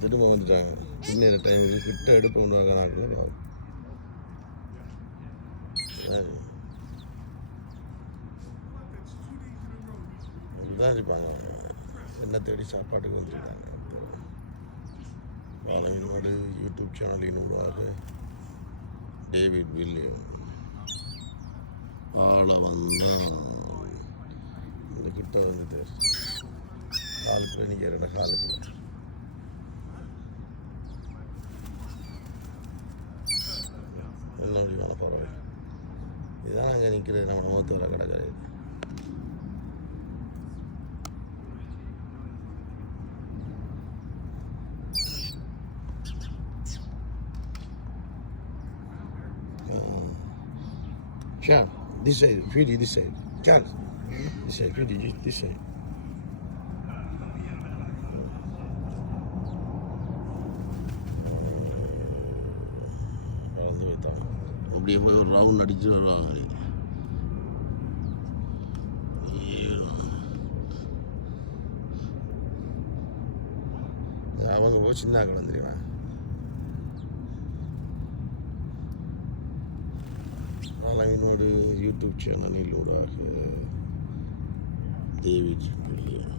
திரும்ப வந்துட்டாங்க. பின்னேற டைம் கிட்ட எடுப்போம் நாட்கள் இதுதான் இருப்பாங்க என்ன தேடி சாப்பாட்டுக்கு வந்துருக்காங்க. பாலவினோடு யூடியூப் சேனலின் ஊடாக டேவிட் வில்லியம். ஆள வந்தான் இந்த கிட்ட வந்துட்டு காலுக்குள்ள நிற்கிற காலுக்குள்ள. என்ன வடிவான பறவை இதுதான் அங்கே நிற்கிறது நம்ம முகத்தில் கிடக்கிறது Charles, this side, Fidi, this side. Charles, this side, Fidi, this side. அப்படியே போய் ஒரு ரவுண்ட் அடிச்சுட்டு வருவாங்க. அவங்க போய் சின்ன கலந்துருவாங்க அளவினோடு யூடியூப் சேனலில் ஊடாக தேவி வில்லியம்